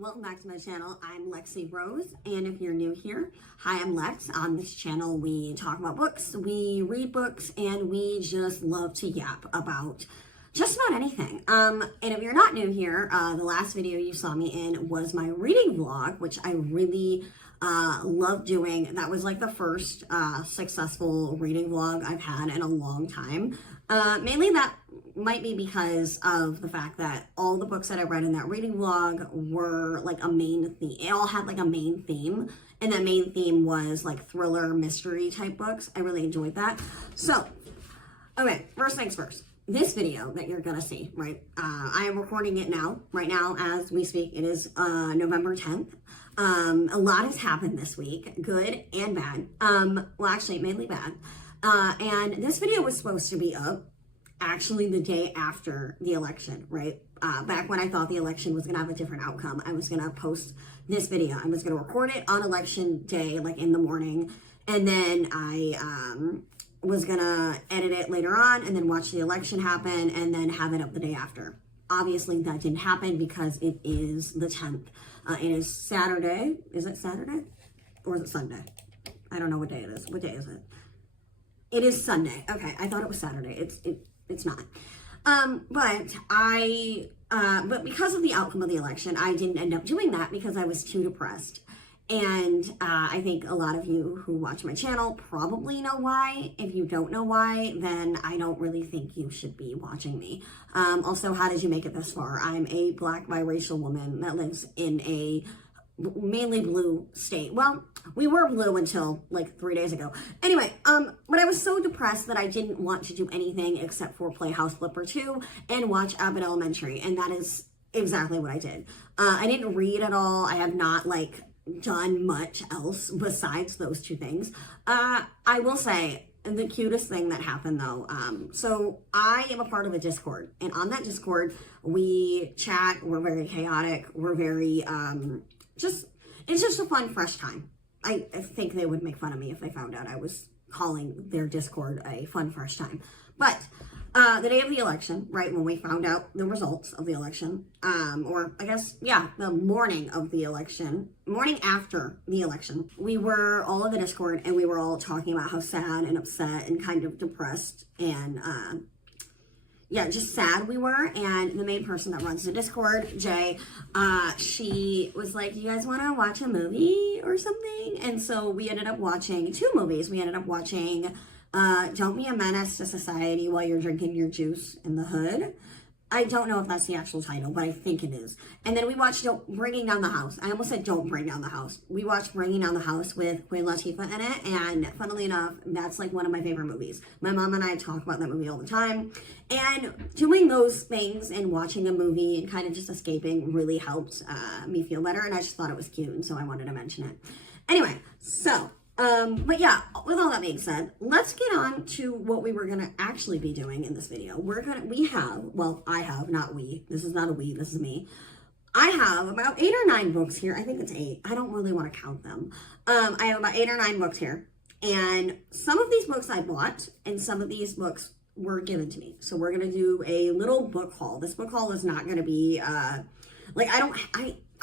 welcome back to my channel. I'm Lexi Rose, and if you're new here, hi, I'm Lex. On this channel, we talk about books, we read books, and we just love to yap about just about anything. And if you're not new here, the last video you saw me in was my reading vlog, which I really love doing. That was like the first successful reading vlog I've had in a long time. Mainly that might be because of the fact that all the books that I read in that reading vlog were like a main theme. It all had like a main theme, and that main theme was like thriller mystery type books. I really enjoyed that. So, okay, first things first. This video that you're gonna see, right? I am recording it now, right now as we speak. It is November 10th. A lot has happened this week, good and bad. Well, actually, mainly bad. And this video was supposed to be up actually the day after the election, right? Back when I thought the election was gonna have a different outcome, I was gonna post this video. I was gonna record it on election day, like in the morning, and then I was gonna edit it later on and then watch the election happen and then have it up the day after. Obviously that didn't happen because it is the 10th. It is Saturday. Is it Saturday? Or is it Sunday? I don't know what day it is. What day is it? It is Sunday. Okay, I thought it was Saturday. It's not. But because of the outcome of the election, I didn't end up doing that because I was too depressed. And I think a lot of you who watch my channel probably know why. If you don't know why, then I don't really think you should be watching me. Also, how did you make it this far? I'm a Black biracial woman that lives in a mainly blue state. Well, we were blue until like 3 days ago. Anyway, but I was so depressed that I didn't want to do anything except for play House Flipper 2 and watch Abbott Elementary. And that is exactly what I did. I didn't read at all. I have not like done much else besides those two things. I will say the cutest thing that happened though, so I am a part of a Discord, and on that Discord we chat. We're very chaotic, we're very it's just a fun fresh time. I think they would make fun of me if they found out I was calling their Discord a fun fresh time. But the day of the election, right, when we found out the results of the election, or I guess, yeah, the morning of the election, morning after the election, we were all in the Discord and we were all talking about how sad and upset and kind of depressed and, yeah, just sad we were. And the main person that runs the Discord, Jay, she was like, you guys want to watch a movie or something? And so we ended up watching 2 movies. We ended up watching Don't Be a Menace to Society While You're Drinking Your Juice in the Hood. I don't know if that's the actual title, but I think it is. And then we watched Bringing Down the House. I almost said Don't Bring Down the House. We watched Bringing Down the House with Queen Latifah in it, and funnily enough, that's like one of my favorite movies. My mom and I talk about that movie all the time. And doing those things and watching a movie and kind of just escaping really helped me feel better, and I just thought it was cute, and so I wanted to mention it. Anyway, so but yeah, with all that being said, let's get on to what we were gonna actually be doing in this video. I have, not we, this is not a we, this is me. I have about 8 or 9 books here. I think it's 8. I don't really want to count them. I have about 8 or 9 books here. And some of these books I bought, and some of these books were given to me. So we're gonna do a little book haul. This book haul is not gonna be, like, I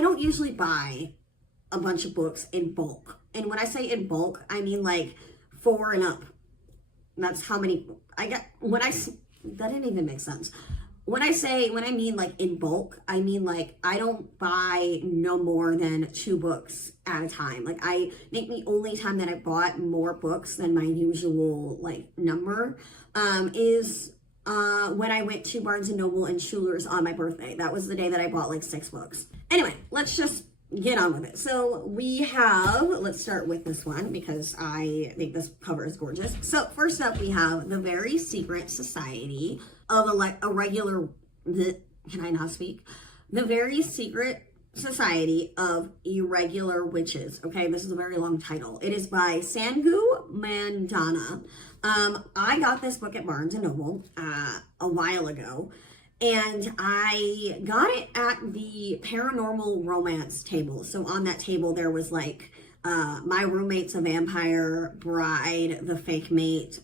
don't usually buy a bunch of books in bulk. And when I say in bulk, I mean like 4 and up. That's how many I got. That didn't even make sense. When I mean like in bulk, I mean like I don't buy no more than 2 books at a time. Like I think the only time that I bought more books than my usual like number is when I went to Barnes & Noble and Schuler's on my birthday. That was the day that I bought like 6 books. Anyway, let's just get on with it. So let's start with this one because I think this cover is gorgeous. So first up, we have The Very Secret Society of can I not speak? The Very Secret Society of Irregular Witches. Okay, this is a very long title. It is by Sangu Mandana. I got this book at Barnes & Noble a while ago. And I got it at the paranormal romance table. So on that table, there was like My Roommate's a Vampire, Bride, The Fake Mate,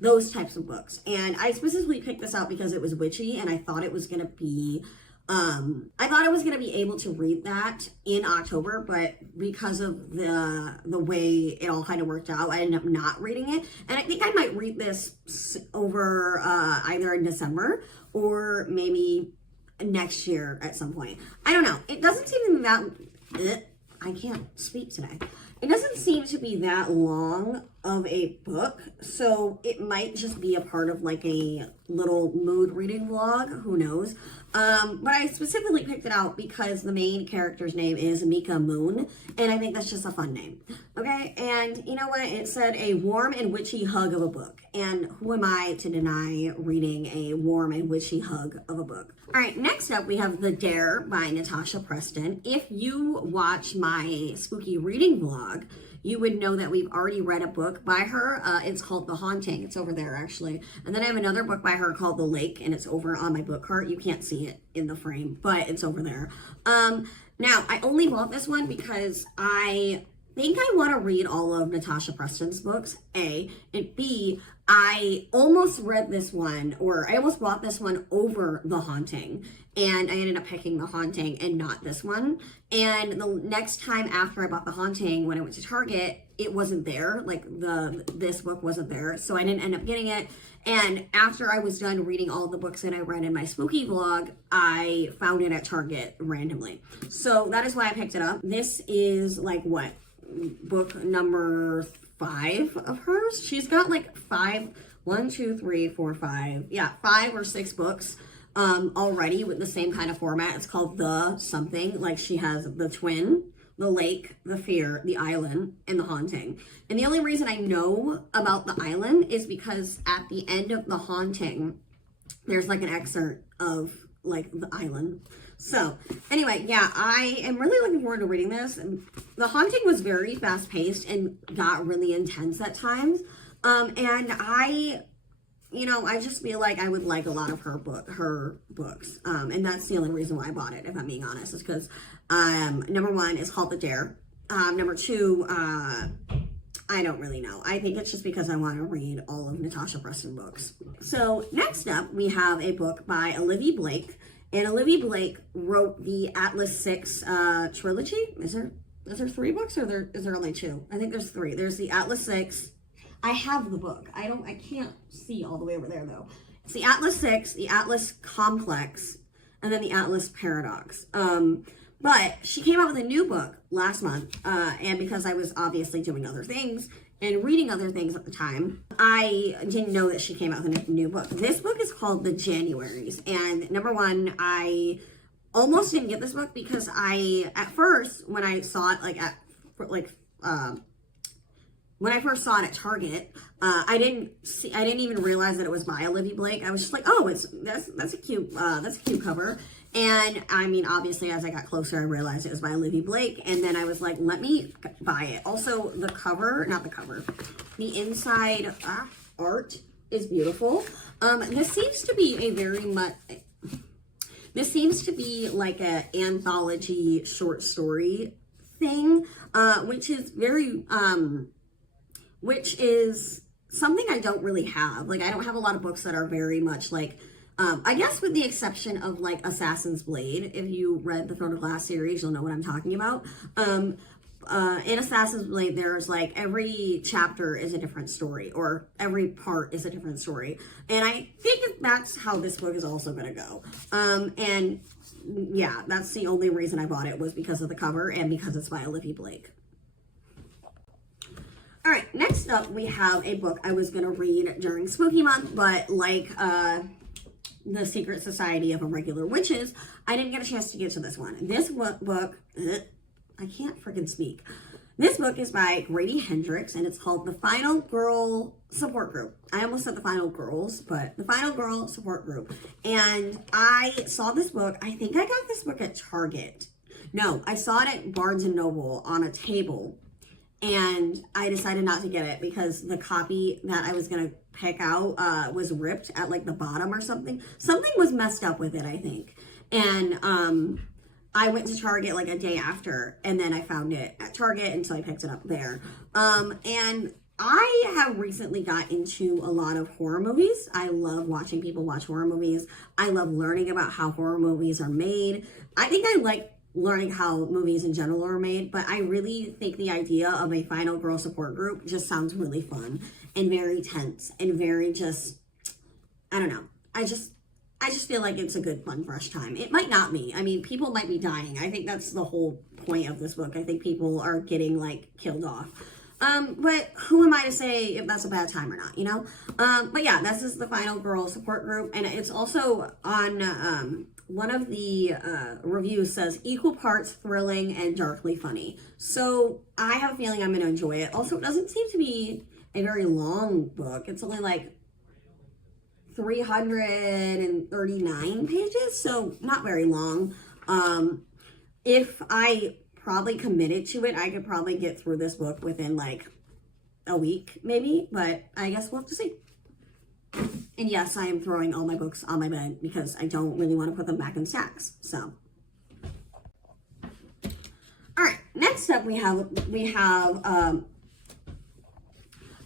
those types of books. And I specifically picked this out because it was witchy and I thought it was going to be I thought I was going to be able to read that in October, but because of the way it all kind of worked out, I ended up not reading it. And I think I might read this over either in December or maybe next year at some point. I don't know. It doesn't seem that... I can't speak today. It doesn't seem to be that long of a book, so it might just be a part of like a little mood reading vlog, who knows. But I specifically picked it out because the main character's name is Mika Moon, and I think that's just a fun name. Okay, and you know what? It said a warm and witchy hug of a book, and who am I to deny reading a warm and witchy hug of a book? All right, next up we have The Dare by Natasha Preston. If you watch my spooky reading vlog, you would know that we've already read a book by her. It's called The Haunting. It's over there, actually. And then I have another book by her called The Lake, and it's over on my book cart. You can't see it in the frame, but it's over there. Now, I only bought this one because I think I want to read all of Natasha Preston's books, A. And B, I almost read this one, or I almost bought this one over The Haunting. And I ended up picking The Haunting and not this one. And the next time after I bought The Haunting, when I went to Target, it wasn't there. Like, this book wasn't there. So I didn't end up getting it. And after I was done reading all the books that I read in my spooky vlog, I found it at Target randomly. So that is why I picked it up. This is like, what? Book number 5 of hers. She's got like 5, 1, 2, 3, 4, 5. Yeah, 5 or 6 books already with the same kind of format. It's called The Something. Like, she has The Twin, The Lake, The Fear, The Island, and The Haunting. And the only reason I know about The Island is because at the end of The Haunting, there's like an excerpt of like the island. So anyway, yeah, I am really looking forward to reading this. The Haunting was very fast paced and got really intense at times. And I just feel like I would like a lot of her books. And that's the only reason why I bought it, if I'm being honest, is because number 1 is called The Dare. Number 2, I don't really know. I think it's just because I want to read all of Natasha Preston books. So next up, we have a book by Olivia Blake. And Olivia Blake wrote the Atlas 6 trilogy. Is there 3 books, or is there only 2? I think there's 3. There's the Atlas 6. I have the book. I can't see all the way over there though. It's the Atlas 6, the Atlas Complex, and then the Atlas Paradox. But she came out with a new book last month, and because I was obviously doing other things and reading other things at the time, I didn't know that she came out with a new book. This book is called The Januaries, and number 1, I almost didn't get this book because at first, when I saw it when I first saw it at Target, I didn't even realize that it was by Olivia Blake. I was just like, oh, that's a cute cover. And I mean, obviously, as I got closer, I realized it was by Olivia Blake. And then I was like, let me buy it. Also, the inside art is beautiful. This seems to be like an anthology short story thing, which is something I don't really have. Like, I don't have a lot of books that are very much like, I guess with the exception of like Assassin's Blade. If you read the Throne of Glass series, you'll know what I'm talking about. In Assassin's Blade, there's like every chapter is a different story, or every part is a different story. And I think that's how this book is also going to go. And yeah, that's the only reason I bought it, was because of the cover and because it's by Olivia Blake. All right, next up we have a book I was going to read during Spooky Month, but like The Secret Society of Irregular Witches, I didn't get a chance to get to this one. This book, I can't freaking speak. This book is by Grady Hendrix, and it's called The Final Girl Support Group. I almost said The Final Girls, but The Final Girl Support Group. And I saw this book. I think I got this book at Target. No, I saw it at Barnes & Noble on a table. And I decided not to get it because the copy that I was going to pick out was ripped at like the bottom or something. Something was messed up with it, I think. And I went to Target like a day after, and then I found it at Target, and so I picked it up there. And I have recently got into a lot of horror movies. I love watching people watch horror movies. I love learning about how horror movies are made. I think I like learning how movies in general are made, but I really think the idea of a final girl support group just sounds really fun and very tense and very just, I don't know. I just feel like it's a good, fun, fresh time. It might not be. I mean, people might be dying. I think that's the whole point of this book. I think people are getting, like, killed off. But who am I to say if that's a bad time or not, you know? But yeah, this is the final girl support group. And it's also on, one of the reviews says equal parts thrilling and darkly funny. So I have a feeling I'm going to enjoy it. Also, it doesn't seem to be a very long book. It's only like 339 pages, so not very long. If I probably committed to it, I could probably get through this book within like a week, maybe, but I guess we'll have to see. And yes, I am throwing all my books on my bed because I don't really want to put them back in stacks, so. All right, next up we have,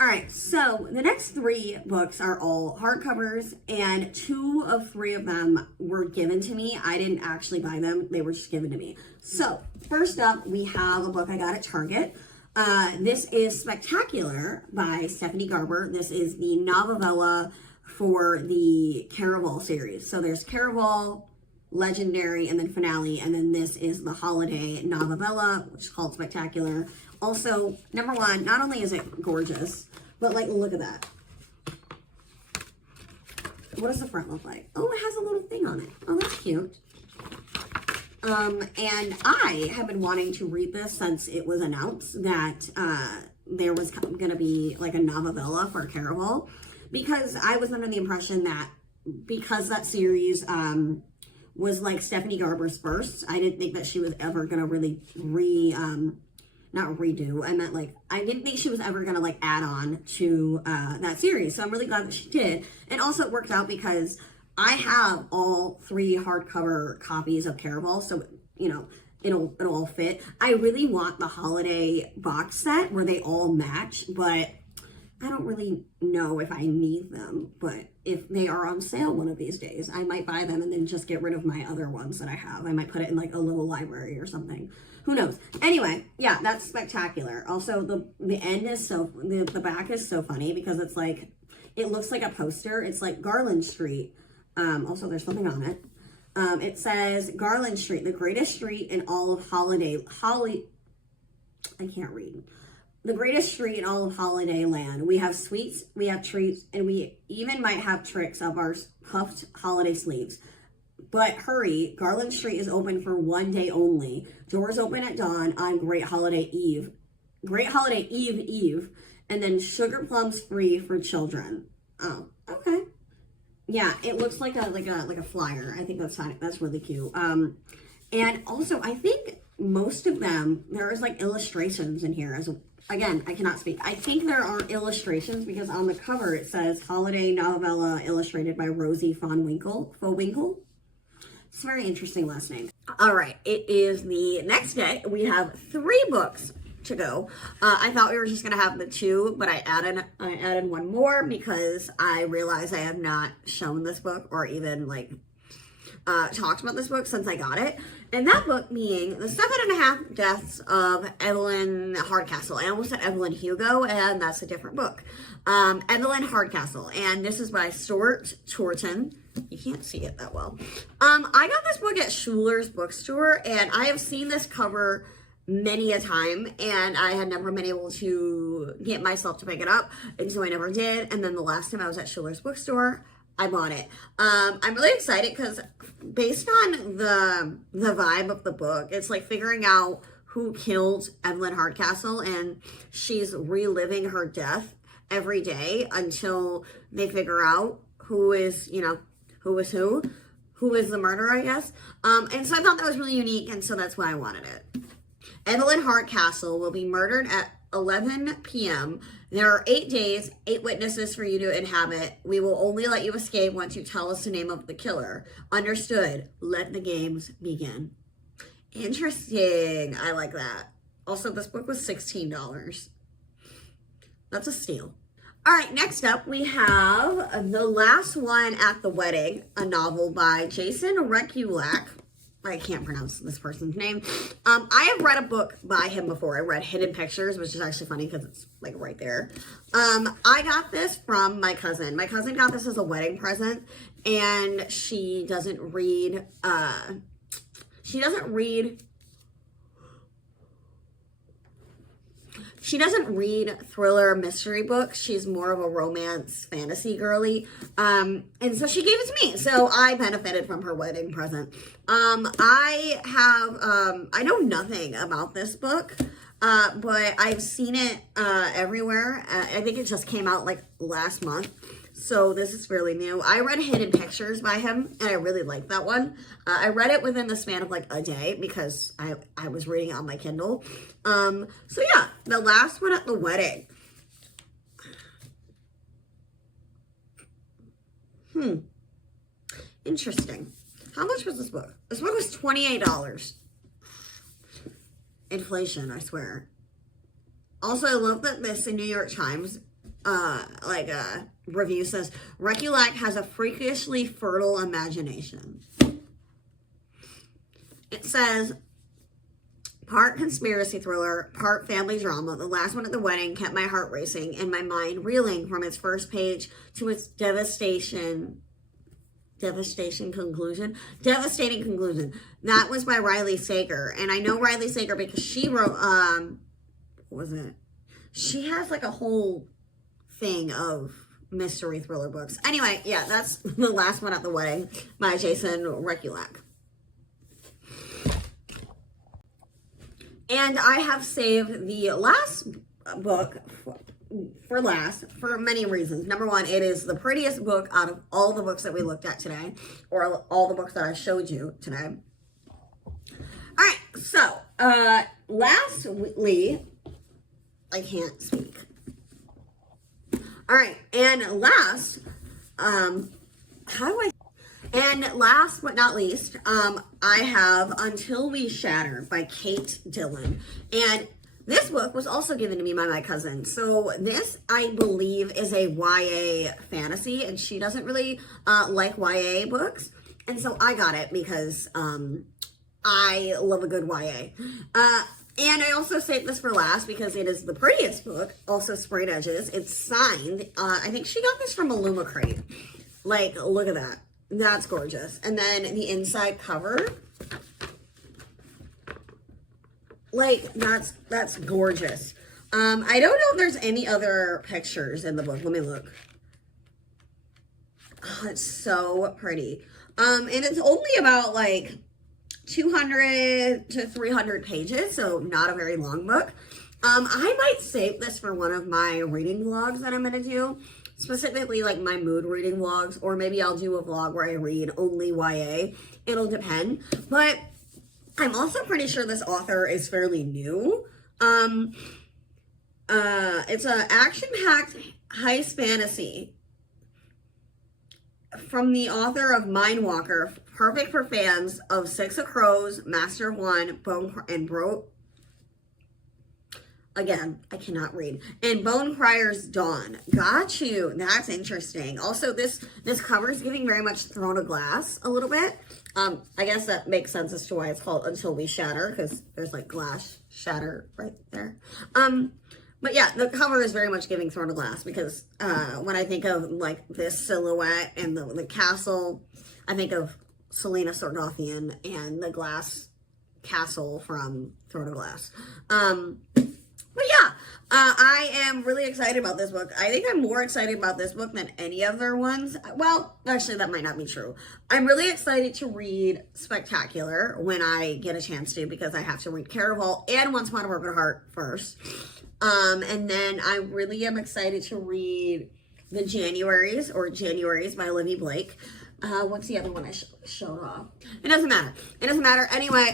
all right, so the next 3 books are all hardcovers, and 2 of 3 of them were given to me. I didn't actually buy them. They were just given to me. So first up, we have a book I got at Target. This is Spectacular by Stephanie Garber. This is the novella for the Caraval series. So there's Caraval, Legendary, and then Finale, and then this is the holiday novella, which is called Spectacular. Also, number one, not only is it gorgeous, but like, look at that. What does the front look like? Oh, it has a little thing on it. Oh, that's cute. And I have been wanting to read this since it was announced that there was going to be like a novella for Caraval, because I was under the impression that because that series was like Stephanie Garber's first, I didn't think that she was ever going to really not redo. I meant like, I didn't think she was ever going to like add on to that series. So I'm really glad that she did. And also it worked out because I have all 3 hardcover copies of Caraval. So, you know, it'll all fit. I really want the holiday box set where they all match, but I don't really know if I need them. But if they are on sale one of these days, I might buy them and then just get rid of my other ones that I have. I might put it in like a little library or something. Who knows? Anyway, yeah, that's Spectacular. Also, the end is so, the back is so funny because it's like, it looks like a poster. It's like Garland Street. Also, there's something on it. It says Garland Street, the greatest street in all of I can't read. The greatest street in all of Holiday Land. We have sweets, we have treats, and we even might have tricks up our puffed holiday sleeves. But hurry, Garland Street is open for one day only. Doors open at dawn on Great Holiday Eve. Great Holiday Eve, and then sugar plums free for children. Oh, okay. Yeah, it looks like a flyer. I think that's really cute. And also, I think most of them, there is like illustrations in here. Again, I cannot speak. I think there are illustrations because on the cover it says Holiday Novella illustrated by Rosie Fowwinkle. It's a very interesting last name. All right, it is the next day. We have 3 books to go. I thought we were just gonna have the 2, but I added one more because I realized I have not shown this book or even like talked about this book since I got it. And that book being The 7.5 Deaths of Evelyn Hardcastle. I almost said Evelyn Hugo, and that's a different book. Evelyn Hardcastle, and this is by Stuart Chorlton. You can't see it that well. I got this book at Schuler's bookstore, and I have seen this cover many a time, and I had never been able to get myself to pick it up, and so I never did. And then the last time I was at Schuler's bookstore, I bought it. I'm really excited because based on the vibe of the book, it's like figuring out who killed Evelyn Hardcastle, and she's reliving her death every day until they figure out who is the murderer, I guess. And so I thought that was really unique, and so that's why I wanted it. Evelyn Hardcastle will be murdered at 11 p.m. There are 8 days, 8 witnesses for you to inhabit. We will only let you escape once you tell us the name of the killer. Understood. Let the games begin. Interesting. I like that. Also, this book was $16. That's a steal. All right, next up we have The Last One at the Wedding, a novel by Jason Rekulak. I can't pronounce this person's name. I have read a book by him before. I read Hidden Pictures, which is actually funny because it's like right there. I got this from my cousin. My cousin got this as a wedding present, and she doesn't read thriller mystery books. She's more of a romance fantasy girly. And so she gave it to me. So I benefited from her wedding present. I know nothing about this book, but I've seen it everywhere. I think it just came out like last month. So this is fairly new. I read Hidden Pictures by him, and I really liked that one. I read it within the span of like a day because I was reading it on my Kindle. So yeah, The Last One at the Wedding. Interesting. How much was this book? This book was $28. Inflation, I swear. Also, I love that this in New York Times review says Rekulak has a freakishly fertile imagination. It says part conspiracy thriller, part family drama. The Last One at the Wedding kept my heart racing and my mind reeling from its first page to its devastating conclusion. That was by Riley Sager, and I know Riley Sager because she wrote she has like a whole thing of mystery thriller books. Anyway, yeah, that's The Last One at the Wedding by Jason Rekulak. And I have saved the last book for last for many reasons. Number one, it is the prettiest book out of all the books that we looked at today, or all the books that I showed you today. All right, so lastly, I can't speak. All right, and last but not least, I have Until We Shatter by Kate Dillon. And this book was also given to me by my cousin. So this, I believe, is a YA fantasy, and she doesn't really like YA books. And so I got it because I love a good YA. And I also saved this for last because it is the prettiest book, also sprayed edges. It's signed. I think she got this from Illumicrate. Like, look at that. That's gorgeous. And then the inside cover. Like, that's gorgeous. I don't know if there's any other pictures in the book. Let me look. Oh, it's so pretty. And it's only about like 200 to 300 pages, so not a very long book. I might save this for one of my reading vlogs that I'm going to do, specifically like my mood reading vlogs, or maybe I'll do a vlog where I read only YA. It'll depend, but I'm also pretty sure this author is fairly new. It's an action-packed heist fantasy from the author of Mindwalker, perfect for fans of Six of Crows, Master of One, Again, I cannot read. And Bonecryer's Dawn. Got you. That's interesting. Also, this cover is giving very much Throne of Glass a little bit. I guess that makes sense as to why it's called Until We Shatter, because there's like glass shatter right there. But yeah, the cover is very much giving Throne of Glass because when I think of like this silhouette and the castle, I think of Selena Sargothian and the glass castle from Throne of Glass. But yeah, I am really excited about this book. I think I'm more excited about this book than any other ones. Well, actually, that might not be true. I'm really excited to read Spectacular when I get a chance to, because I have to read Caraval and Once Upon a Broken Heart first. And then I really am excited to read The Januaries by Olivia Blake. What's the other one I showed off? It doesn't matter. It doesn't matter. Anyway,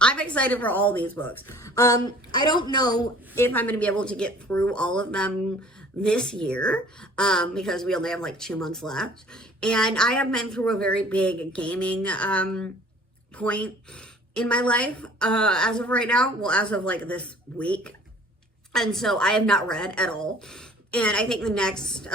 I'm excited for all these books. I don't know if I'm going to be able to get through all of them this year, because we only have like 2 months left. And I have been through a very big gaming point in my life as of right now. Well, as of like this week. And so I have not read at all. And I think the next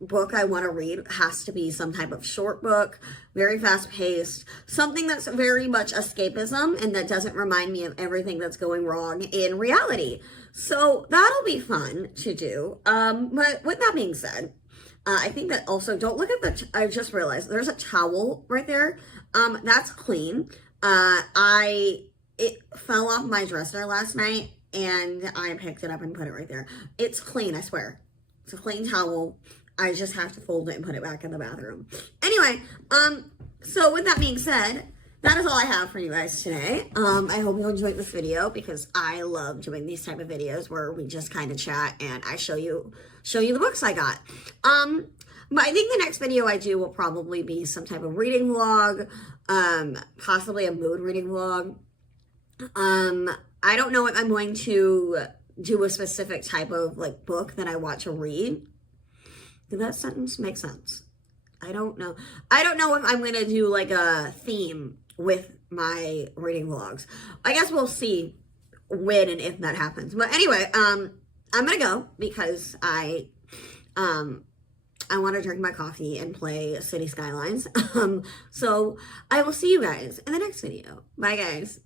book I want to read has to be some type of short book, very fast paced, something that's very much escapism and that doesn't remind me of everything that's going wrong in reality. So that'll be fun to do. But with that being said, I think that also, don't look at I just realized there's a towel right there. That's clean. It fell off my dresser last night and I picked it up and put it right there. It's clean, I swear. It's a clean towel. I just have to fold it and put it back in the bathroom. Anyway, so with that being said, that is all I have for you guys today. I hope you enjoyed this video because I love doing these type of videos where we just kind of chat and I show you the books I got. But I think the next video I do will probably be some type of reading vlog, possibly a mood reading vlog. I don't know if I'm going to do a specific type of like book that I want to read. Did that sentence make sense? I don't know. I don't know if I'm going to do like a theme with my reading vlogs. I guess we'll see when and if that happens. But anyway, I'm going to go because I want to drink my coffee and play City Skylines. So I will see you guys in the next video. Bye guys.